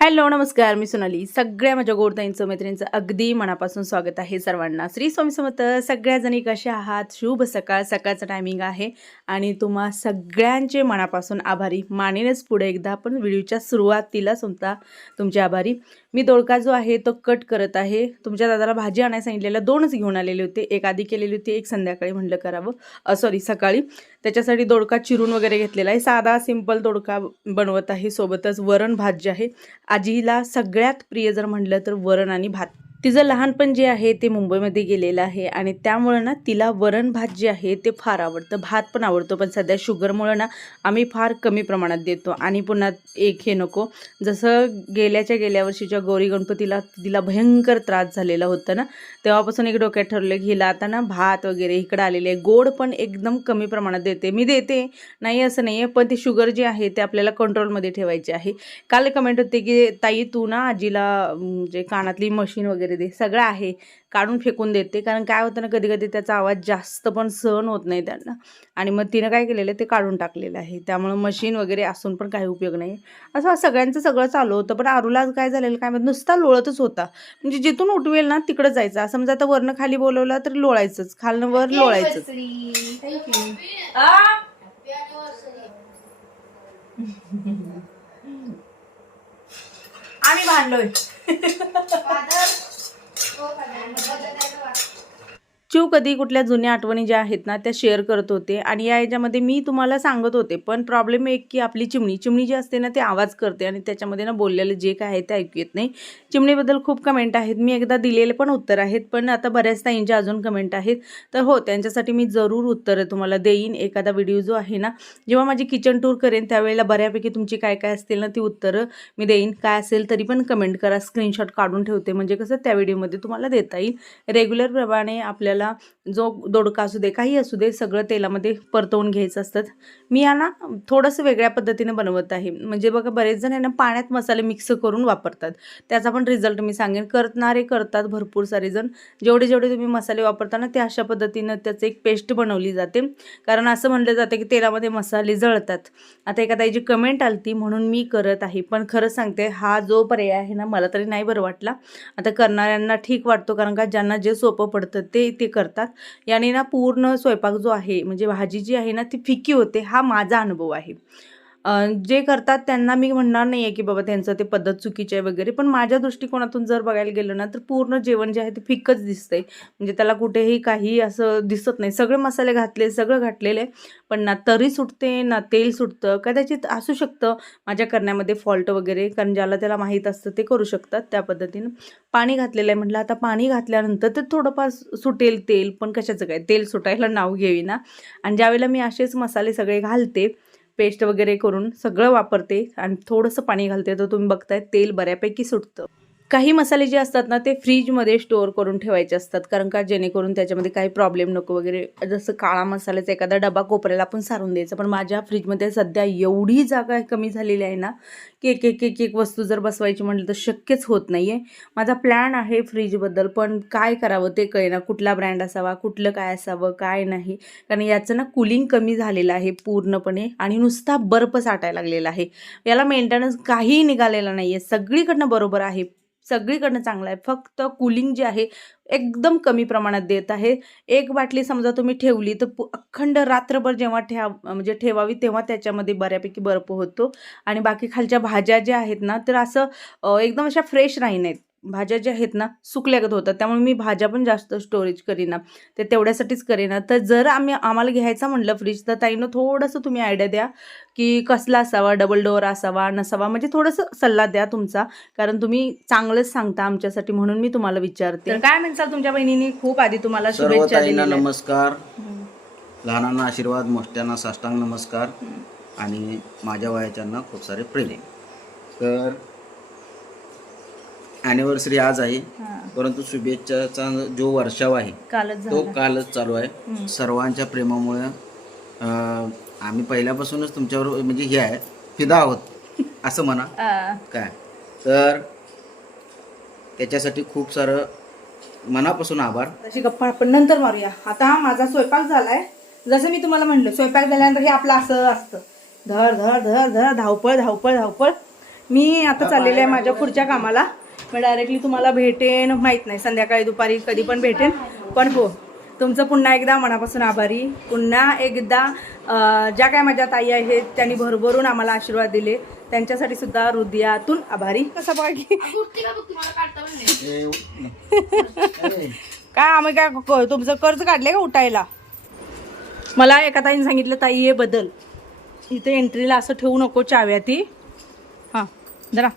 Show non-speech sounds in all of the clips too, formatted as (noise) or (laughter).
Hello नमस्कार. मी सोनाली. सगळ्या माझ्या गोडताईंचं मैत्रिणींचं अगदी मनापासून स्वागत आहे सर्वांना. श्री स्वामी समर्थ सगळ्याजणी कसे आहात? शुभ सकाळ. सकाळचं टायमिंग आहे आणि तुम्हा सगळ्यांचे मनापासून आभारी. मानेनच पुढे एकदा आपण व्हिडिओच्या सुरुवातीला सुद्धा तुमचे आभारी. मी दोडका जो आहे तो कट करत आहे. तुमच्या दादाला भाजी आणायला सांगितलेलं दोनच घेऊन आलेले होते. एक आधी केलेली होती एक संध्याकाळी म्हणलं करावं. सॉरी सकाळी. त्याच्यासाठी दोडका चिरून वगैरे घेतलेला आहे. साधा सिंपल दोडका बनवत आहे. सोबतच वरण भात जे आहे आजीला सगळ्यात प्रिय जर म्हटलं तर वरण आणि भात. तिचं लहानपण जे आहे ते मुंबईमध्ये गेलेलं आहे आणि त्यामुळं ना तिला वरण भात जे आहे ते फार आवडतं. भात पण आवडतो पण सध्या शुगरमुळं ना आम्ही फार कमी प्रमाणात देतो. आणि पुन्हा एक हे नको जसं गेल्याच्या गेल्या वर्षीच्या गौरी गणपतीला तिला भयंकर त्रास झालेला होता ना तेव्हापासून एक डोक्यात ठरलं की हिला आता ना भात वगैरे इकडं आलेले आहे. गोड पण एकदम कमी प्रमाणात देते. मी देते नाही असं नाही आहे पण ती शुगर जी आहे ते आपल्याला कंट्रोलमध्ये ठेवायची आहे. काल कमेंट होते की ताई तू ना आजीला म्हणजे कानातली मशीन वगैरे दे सगळं आहे. काढून फेकून देते. कारण काय होतं ना कधी कधी त्याचा आवाज जास्त पण सहन होत नाही त्यांना. आणि मग तिनं काय केलेलं आहे ते काढून टाकलेलं आहे. त्यामुळं मशीन वगैरे असून पण काही उपयोग नाही. असं सगळ्यांचं सगळं चालू होतं. पण आरूला आज काय झालेलं काय माहीत नुसता लोळतच होता. म्हणजे जिथून उठवेल ना तिकडं जायचं. असं म्हणजे आता वरनं खाली बोलवलं तर लोळायचंच. खालनं वर लोळायचंच. थँक्यू आम्ही भांडलोय. 给我来一个，给我再来一吧。चिव कधी कुठल्या जुन्या आठवणी ज्या आहेत ना त्या शेअर करत होते. आणि या याच्यामध्ये मी तुम्हाला सांगत होते पण प्रॉब्लेम एक की आपली चिमणी चिमणी जी असते ना ते आवाज करते आणि त्याच्यामध्ये ना बोललेलं जे काय आहे ते ऐकू येत नाही. चिमणीबद्दल खूप कमेंट आहेत मी एकदा दिलेले पण उत्तर आहेत पण आता बऱ्याच ताईंच्या अजून कमेंट आहेत. तर हो त्यांच्यासाठी मी जरूर उत्तरं तुम्हाला देईन. एखादा व्हिडिओ जो आहे ना जेव्हा माझी किचन टूर करेन त्यावेळेला बऱ्यापैकी तुमची काय काय असतील ना ती उत्तरं मी देईन. काय असेल तरी पण कमेंट करा. स्क्रीनशॉट काढून ठेवते. म्हणजे कसं त्या व्हिडिओमध्ये तुम्हाला देता येईल. रेग्युलरप्रमाणे आपल्याला आपल्याला जो दोडका असू दे काही असू दे सगळं तेलामध्ये परतवून घ्यायचं असतात मी या ना थोडंसं वेगळ्या पद्धतीने बनवत आहे. म्हणजे बघा बरेच जण आहे ना पाण्यात मसाले मिक्स करून वापरतात. त्याचा पण रिझल्ट मी सांगेन. करणारे करतात भरपूर सारे जण जेवढे जेवढे तुम्ही मसाले वापरता ना ते अशा पद्धतीनं त्याचं एक पेस्ट बनवली जाते. कारण असं म्हणलं जातं की तेलामध्ये मसाले जळतात. आता एका ताईची कमेंट आलती म्हणून मी करत आहे. पण खरंच सांगते हा जो पर्याय आहे ना मला तरी नाही बरं वाटला. आता करणाऱ्यांना ठीक वाटतो कारण का ज्यांना जे सोपं पडतं ते ते करतात. याने ना पूर्ण स्वयंपाक जो आहे म्हणजे भाजी जी आहे ना ती फिकी होते हा माझा अनुभव आहे. जे करतात त्यांना मी म्हणणार नाही आहे की बाबा त्यांचं ते पद्धत चुकीची आहे वगैरे पण माझ्या दृष्टिकोनातून जर बघायला गेलं ना तर पूर्ण जेवण जे आहे ते फिक्कच दिसतंय. म्हणजे त्याला कुठेही काही असं दिसत नाही. सगळे मसाले घातले सगळं घातलेलं आहे पण ना तरी सुटते ना तेल सुटतं कदाचित असू शकतं. माझ्या करण्यामध्ये फॉल्ट वगैरे कारण ज्याला त्याला माहीत असतं ते करू शकतात त्या पद्धतीनं. पाणी घातलेलं आहे म्हटलं आता पाणी घातल्यानंतर ते थोडंफार सुटेल तेल पण कशाचं काय? तेल सुटायला नाव घेईना. आणि ज्यावेळेला मी असेच मसाले सगळे घालते पेस्ट वगैरे करून सगळं वापरते आणि थोडंसं पाणी घालते. तर तुम्ही बघताय तेल बऱ्यापैकी सुटतं. काही मसाले जे असतात ना ते फ्रीजमध्ये स्टोअर करून ठेवायचे असतात. कारण का जेणेकरून त्याच्यामध्ये काही प्रॉब्लेम नको वगैरे. जसं काळा मसाल्याचा एखादा डबा कोपऱ्याला आपण सारून द्यायचा. पण माझ्या फ्रीजमध्ये सध्या एवढी जागा कमी झालेली आहे ना की एक एक एक एक वस्तू जर बसवायची म्हटलं तर शक्यच होत नाही आहे माझा प्लॅन आहे फ्रीजबद्दल पण काय करावं ते कळेना. कुठला ब्रँड असावा कुठलं काय असावं काय नाही. कारण याचं ना कुलिंग कमी झालेलं आहे पूर्णपणे आणि नुसता बर्फ साठायला लागलेला आहे. याला मेंटेनन्स काहीही निघालेला नाही आहे सगळीकडनं बरोबर आहे. सगळीकडनं चांगलं आहे. फक्त कुलिंग जे आहे एकदम कमी प्रमाणात देत आहे. एक बाटली समजा तुम्ही ठेवली तर पु- अखंड रात्रभर जेव्हा ठेवा म्हणजे ठेवावी तेव्हा त्याच्यामध्ये बऱ्यापैकी बर्फ होतो. आणि बाकी खालच्या भाज्या ज्या आहेत ना तर असं एकदम अशा फ्रेश राही नाहीत भाज्या ज्या आहेत ना सुकल्यागत होतात. त्यामुळे मी भाज्या पण जास्त स्टोरेज करीना. ते तेवढ्यासाठीच करेना. तर जर आम्ही आम्हाला घ्यायचं म्हणलं फ्रीज तर ताईनं थोडंसं तुम्ही आयडिया द्या की कसला असावा डबल डोअर असावा नसावा म्हणजे थोडंसं सल्ला द्या तुमचा. कारण तुम्ही चांगलंच सांगता आमच्यासाठी म्हणून मी तुम्हाला विचारते. तर काय म्हणसाल तुमच्या बहिणीने? खूप आधी तुम्हाला शुभेच्छा. नमस्कार. लहानांना आशीर्वाद मोठ्यांना साष्टांग नमस्कार. आणि माझ्या वयाच्यांना खूप सारे प्रेम. तर ॲनिव्हर्सरी आज आहे. परंतु शुभेच्छाचा जो वर्षाव आहे कालच तो झालं. कालच चालू आहे. सर्वांच्या प्रेमामुळे अं, आम्ही पहिल्यापासूनच तुमच्यावर म्हणजे हे आहे फिदा आहोत. असं म्हणा. (laughs) आ, काय? तर त्याच्यासाठी खूप सारं मनापासून आभार. तशी गप्पा आपण नंतर मारूया. आता माझा स्वयंपाक झालाय. जसं मी तुम्हाला म्हणलं स्वयंपाक झाल्यानंतर हे आपलं असं असतं. धर धर धर धर धावपळ धावपळ धावपळ. मी आता चाललेले आहे माझ्या पुढच्या कामाला. मग डायरेक्टली तुम्हाला भेटेन. माहीत नाही संध्याकाळी दुपारी कधी पण भेटेन. पण हो तुमचं पुन्हा एकदा मनापासून आभारी. पुन्हा एकदा ज्या काय माझ्या ताई आहेत त्यांनी भरभरून आम्हाला आशीर्वाद दिले. त्यांच्यासाठी सुद्धा हृदयातून आभारी. कसं बघा की. (laughs) काय आम्ही काय क- तुमचं कर्ज काढले का उठायला? मला एका ताईने सांगितलं ताई हे बदल. इथे एंट्रीला असं ठेवू नको चाव्या ती. हां जरा.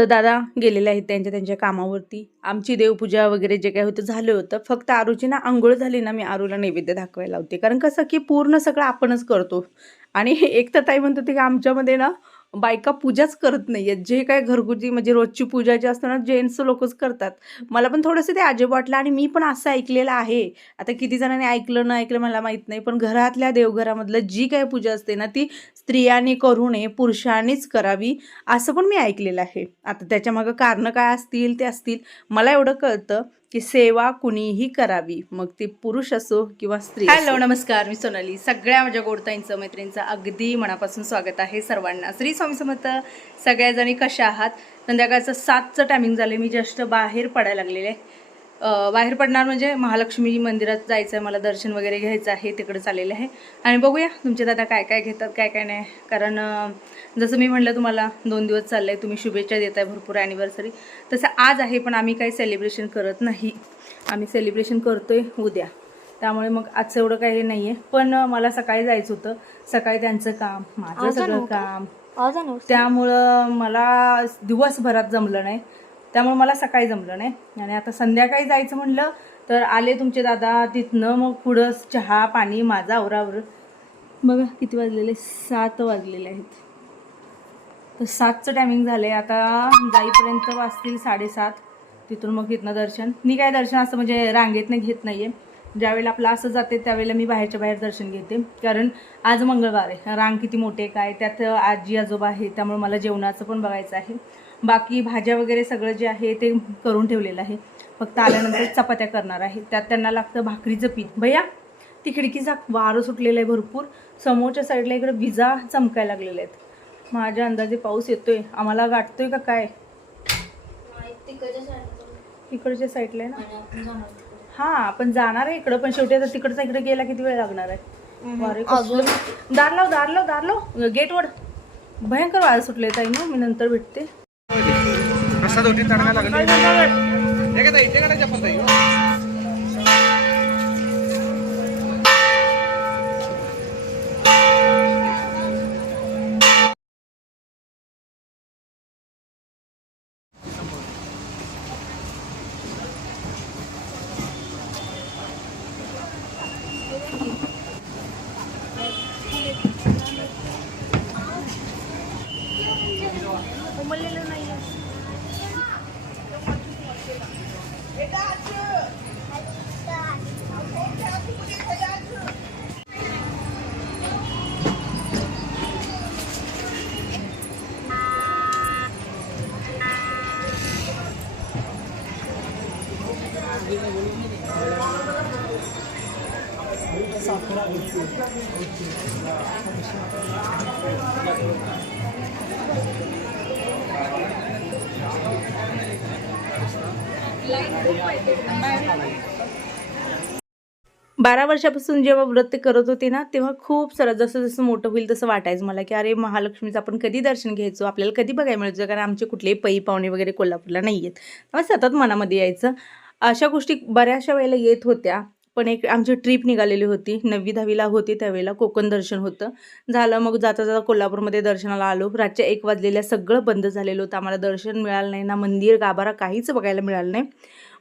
तर दादा गेलेले आहेत त्यांच्या त्यांच्या कामावरती. आमची देवपूजा वगैरे जे काय होतं झालं होतं. फक्त आरूची ना आंघोळ झाली ना मी आरूला नैवेद्य दाखवायला होते कारण कसं की पूर्ण सगळं आपणच करतो. आणि एक तर ताई म्हणत होती की आमच्यामध्ये ना बायका पूजाच करत नाही आहेत जे काय घरगुती म्हणजे रोजची पूजा जी असते ना जेंट्स लोकच करतात. मला पण थोडंसं ते अजब वाटलं आणि मी पण असं ऐकलेलं आहे. आता किती जणांनी ऐकलं न ऐकलं मला माहीत नाही पण घरातल्या देवघरामधलं जी काही पूजा असते ना ती स्त्रियांनी करू नये पुरुषांनीच करावी असं पण मी ऐकलेलं आहे. आता त्याच्यामागं कारणं काय असतील ते असतील. मला एवढं कळतं. की सेवा कुणीही करावी. मग ती पुरुष असो किंवा स्त्री हॅलो नमस्कार मी सोनाली. सगळ्या माझ्या गोडताईंचं मैत्रिणींचं अगदी मनापासून स्वागत आहे सर्वांना. श्री स्वामी समर्थ सगळ्याजणी कशा आहात? संध्याकाळचं सातचं टायमिंग झालं मी जस्ट बाहेर पडायला लागलेले. आहे बाहेर पडणार म्हणजे महालक्ष्मी मंदिरात जायचं आहे मला दर्शन वगैरे घ्यायचं आहे तिकडे चाललेलं आहे. आणि बघूया तुमचे दादा काय काय घेतात काय काय नाही. कारण जसं मी म्हटलं तुम्हाला दोन दिवस चाललं आहे तुम्ही शुभेच्छा देत आहे भरपूर ॲनिव्हर्सरी तसं आज आहे पण आम्ही काही सेलिब्रेशन करत नाही. आम्ही सेलिब्रेशन करतो आहे उद्या. त्यामुळे मग आजचं एवढं काही नाही आहे पण मला सकाळी जायचं होतं. सकाळी त्यांचं काम माझं सगळं काम. त्यामुळं मला दिवसभरात जमलं नाही. त्यामुळे मला सकाळी जमलं नाही. आणि आता संध्याकाळी जायचं म्हणलं तर आले तुमचे दादा तिथनं मग पुढं चहा पाणी माझा आवरावर. बघा किती वाजलेले? सात वाजलेले आहेत. तर सातचं टायमिंग झालं आहे आता जाईपर्यंत वाजतील साडेसात. तिथून मग तिथनं दर्शन. मी काय दर्शन असं म्हणजे रांगेतनं घेत नाही आहे ज्यावेळेला आपलं असं जाते त्यावेळेला मी बाहेरच्या बाहेर दर्शन घेते. कारण आज मंगळवार आहे. रांग किती मोठे काय? त्यात आजी आजोबा आहे. त्यामुळे मला जेवणाचं पण बघायचं आहे. बाकी भाज्या वगैरे सगळं जे आहे ते करून ठेवलेलं आहे. फक्त आल्यानंतर (coughs) चपात्या करणार आहे. त्यात त्यांना लागतं भाकरीचं पीठ. भैया ती खिडकीचा वारं सुटलेलं आहे भरपूर. समोरच्या साईडला इकडे विजा चमकायला लागलेल्या आहेत. माझ्या अंदाजे पाऊस येतोय. आम्हाला गाठतोय का काय? इकडच्या साईडला आहे ना? हा आपण जाणार आहे इकडं पण शेवटी आता तिकडचा इकडे गेला किती वेळ लागणार आहे? दार लाव दार लाव दार लाव. गेट वर. भयंकर वारं सुटले ताई मग मी नंतर भेटते. प्रसाद होती तडका लागली. बारा वर्षापासून जेव्हा व्रत करत होते ना तेव्हा खूप सर जसं जसं मोठं होईल तसं वाटायचं मला की अरे महालक्ष्मीचं आपण कधी दर्शन घ्यायचो? आपल्याला कधी बघायला मिळायचं? कारण आमचे कुठलेही पै पाहुणे वगैरे कोल्हापूरला नाही आहेत सतत मनामध्ये यायचं अशा गोष्टी बऱ्याचशा वेळेला येत होत्या. पण एक आमची ट्रिप निघालेली होती. नववी दहावीला होती त्यावेळेला कोकण दर्शन होतं. झालं मग जाता जाता कोल्हापूरमध्ये दर्शनाला आलो. रातच्या एक वाजलेल्या सगळं बंद झालेलं होतं. आम्हाला दर्शन मिळालं नाही ना मंदिर गाभारा काहीच बघायला मिळालं नाही.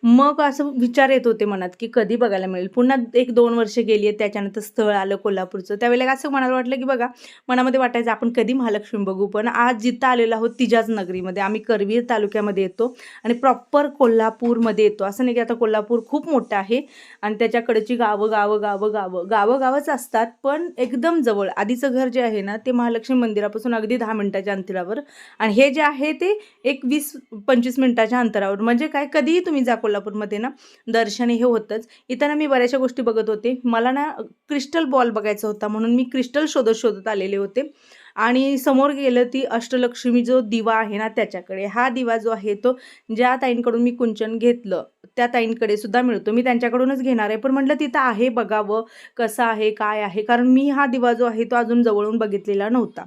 मग असं विचार येत होते मनात की कधी बघायला मिळेल. पुन्हा एक दोन वर्ष गेली आहेत त्याच्यानंतर स्थळ आलं कोल्हापूरचं. त्यावेळेला असं मनाला वाटलं की बघा मनामध्ये वाटायचं आपण कधी महालक्ष्मी बघू पण आज जिथं आलेलो आहोत तिच्याच नगरीमध्ये. आम्ही करवीर तालुक्यामध्ये येतो आणि प्रॉपर कोल्हापूरमध्ये येतो. असं नाही की आता कोल्हापूर खूप मोठं आहे आणि त्याच्याकडची गावं गावं गावं गावं गावं गावंच असतात पण एकदम जवळ. आधीचं घर जे आहे ना ते महालक्ष्मी मंदिरापासून अगदी दहा मिनिटाच्या अंतरावर आणि हे जे आहे ते एक वीस पंचवीस मिनिटाच्या अंतरावर. म्हणजे काय कधीही तुम्ही जा कोल्हापूरमध्ये ना दर्शन हे होतंच. इथं ना मी बऱ्याचशा गोष्टी बघत होते. मला ना क्रिस्टल बॉल बघायचा होता म्हणून मी क्रिस्टल शोधत शोधत आलेले होते. आणि समोर गेलं ती अष्टलक्ष्मी जो दिवा आहे ना त्याच्याकडे. हा दिवा जो आहे तो ज्या ताईंकडून मी कुंचन घेतलं त्या ताईंकडे सुद्धा मिळतो. मी त्यांच्याकडूनच घेणार आहे. पण म्हटलं तिथं आहे बघावं कसं आहे काय आहे? कारण मी हा दिवा जो आहे तो अजून जवळून बघितलेला नव्हता.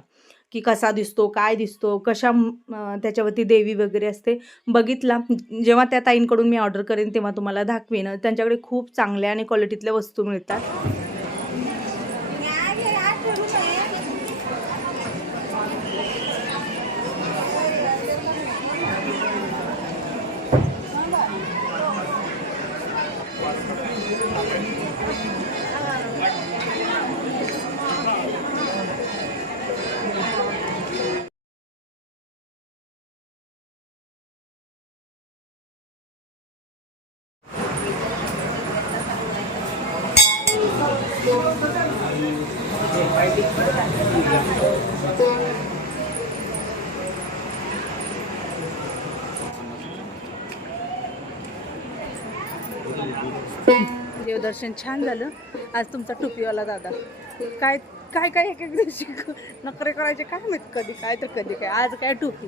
की कसा दिसतो काय दिसतो कशा त्याच्यावरती देवी वगैरे असते. बघितला. जेव्हा त्या ताईंकडून मी ऑर्डर करेन तेव्हा तुम्हाला दाखवेन. त्यांच्याकडे खूप चांगल्या आणि क्वालिटीतल्या वस्तू मिळतात. देवदर्शन छान झालं. आज तुमचा टोपीवाला दादा. काय काय काय एक एक दिवशी नखरे करायचे काय माहीत कधी काय तर कधी काय. आज काय टोपी?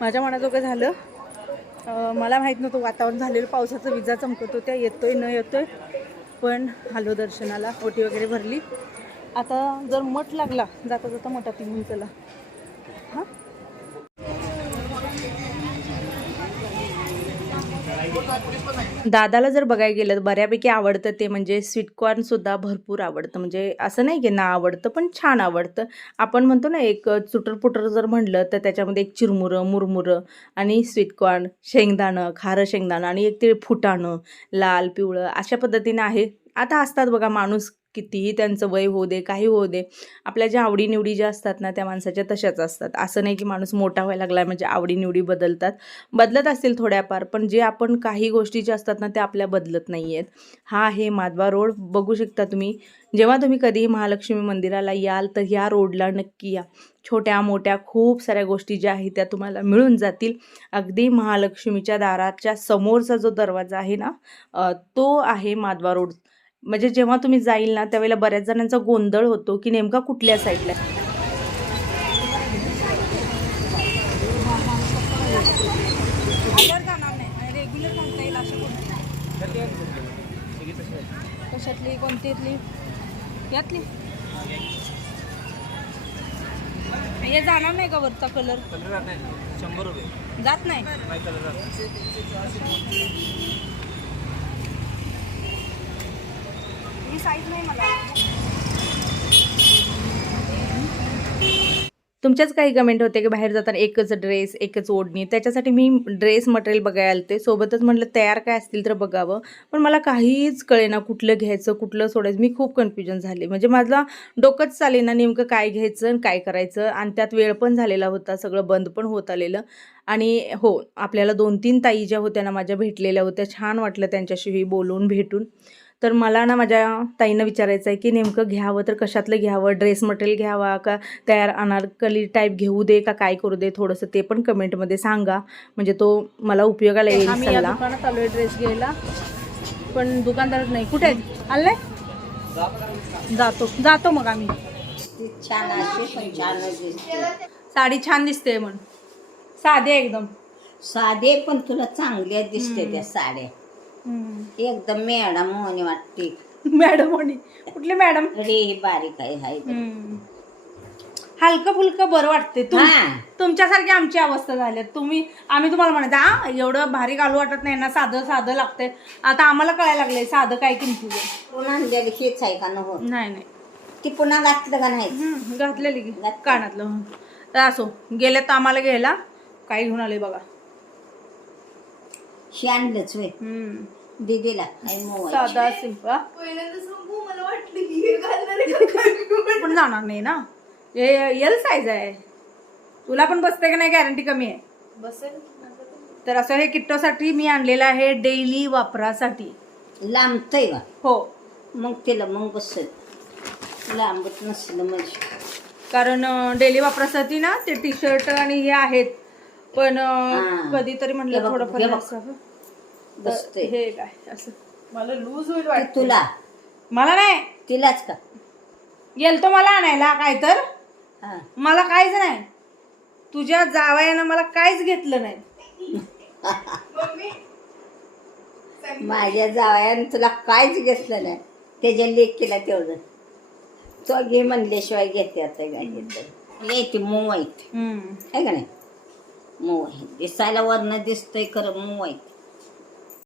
माझ्या मनाजोगं झालं. मला माहीत नव्हतं वातावरण झालेलं. पावसाचा विजा चमकत होत्या. येतोय न येतोय. पण आलो दर्शनाला. ओटी वगैरे भरली. आता जर मठ लागला जाता जाता मठात निघून चला. दादाला जर बघायला गेलं तर बऱ्यापैकी आवडतं ते म्हणजे स्वीटकॉर्नसुद्धा भरपूर आवडतं. म्हणजे असं नाही की ना आवडतं पण छान आवडतं. आपण म्हणतो ना एक चुटरपुटर जर म्हणलं तर त्याच्यामध्ये एक चिरमुरं मुरमुरं आणि स्वीटकॉर्न शेंगदाणं खारं शेंगदाणं आणि एक ते फुटाणं लाल पिवळं अशा पद्धतीनं आहे. आता असतात बघा माणूस कितीही त्यांचं वय होऊ दे काही होऊ दे आपल्या ज्या आवडीनिवडी ज्या असतात ना त्या माणसाच्या तशाच असतात. असं नाही की माणूस मोठा व्हायला लागला म्हणजे आवडीनिवडी बदलतात. बदलत असतील थोड्याफार पण जे आपण काही गोष्टी ज्या असतात ना त्या आपल्या बदलत नाही आहेत हा आहे माधवा रोड. बघू शकता तुम्ही जेव्हा तुम्ही कधीही महालक्ष्मी मंदिराला याल तर या रोडला नक्की या. छोट्या मोठ्या खूप साऱ्या गोष्टी ज्या आहेत त्या तुम्हाला मिळून जातील. अगदी महालक्ष्मीच्या दाराच्या समोरचा जो दरवाजा आहे ना तो आहे माधवा रोड. म्हणजे जेव्हा तुम्ही जाईल ना त्यावेळेला बऱ्याच जणांचा गोंधळ होतो की नेमका कुठल्या साईडला. कशातली कोणतीतली? यातली. हे जाणार नाही का वरचा कलर शंभर रुपये. जात नाही? नाही कलर ही साईज नाही मला. तुमच्याच काही कमेंट होते की बाहेर जाताना एकच ड्रेस एकच ओढणी. त्याच्यासाठी मी ड्रेस मटेरियल बघायला आलते. सोबतच म्हटलं तयार काय असतील तर बघावं. पण मला काहीच कळेना कुठलं घ्यायचं कुठलं सोडायचं. मी खूप कन्फ्युजन झाले. म्हणजे माझा डोकंच चालेना नेमकं काय घ्यायचं आणि काय करायचं. आणि त्यात वेळ पण झालेला होता. सगळं बंद पण होत आलेलं. आणि हो आपल्याला दोन तीन ताई ज्या होत्या ना माझ्या भेटलेल्या होत्या. छान वाटलं त्यांच्याशी बोलून भेटून. तर मला ना माझ्या ताईनं विचारायचं आहे की नेमकं घ्यावं तर कशातलं घ्यावं? ड्रेस मटेरियल घ्यावा का तयार अनारकली टाईप घेऊ दे का काय करू दे? थोडंसं ते पण कमेंटमध्ये सांगा. म्हणजे तो मला उपयोगाला येईल सल्ला. आलोय ड्रेस घ्यायला. पण दुकानदार नाही. कुठे आहेत? आले? जातो. जातो मग आम्ही. साडी छान दिसते म्हण. साधे आहे एकदम. साधे पण तुला चांगल्या दिसते त्या साड्या. एकदम मॅडम होणे वाटते. मॅडम म्हणी. कुठली मॅडम? रे ही बारीक आहे हाय हलकं फुलकं बरं वाटते तुम हा. तुमच्यासारखी आमची अवस्था झाली आहे. तुम्ही आम्ही तुम्हाला म्हणायचं हा एवढं भारी घालू वाटत नाही ना साधं साधं लागतंय. आता आम्हाला कळायला लागलंय साधं काय किमती पुन्हा आणलेली हेच आहे का नाही नाही. ती पुन्हा घातलं का नाही? हम्म, घातलेली की घातली. कानातलं. हं. तर असो गेल्यात आम्हाला घ्यायला काय घेऊन आले बघा. शी आणलंच हम्म. दिदीला. साधा सिंपल पण जाणार नाही ना. एल साईज आहे. तुला पण बसते का नाही? गॅरंटी कमी आहे. तर असं हे किट्टोसाठी मी आणलेलं आहे डेली वापरासाठी. लांबतय का हो. मग तिला मग बसल. लांबत नसलं म्हणजे. कारण डेली वापरासाठी ना ते टी शर्ट आणि हे आहेत. पण हा. कधीतरी हे म्हणलं थोडंफार हे बघ. असावं. तर बसतंय. हे काय असं. ते तुला. मला नाही. तिलाच का? गेलतो मला आणायला काय तर हा. मला काहीच नाही. तुझ्या जावयानं मला काहीच घेतलं नाही. माझ्या जावयानं तुला काहीच घेतलं नाही. त्याच्या लेकीला तेवढं. तो घे म्हणल्याशिवाय घेते आता काय घेत येते मऊ आहेत हम्म. आहे का नाही? मऊ आहे. दिसायला वरनं दिसतंय खरं मऊ आहे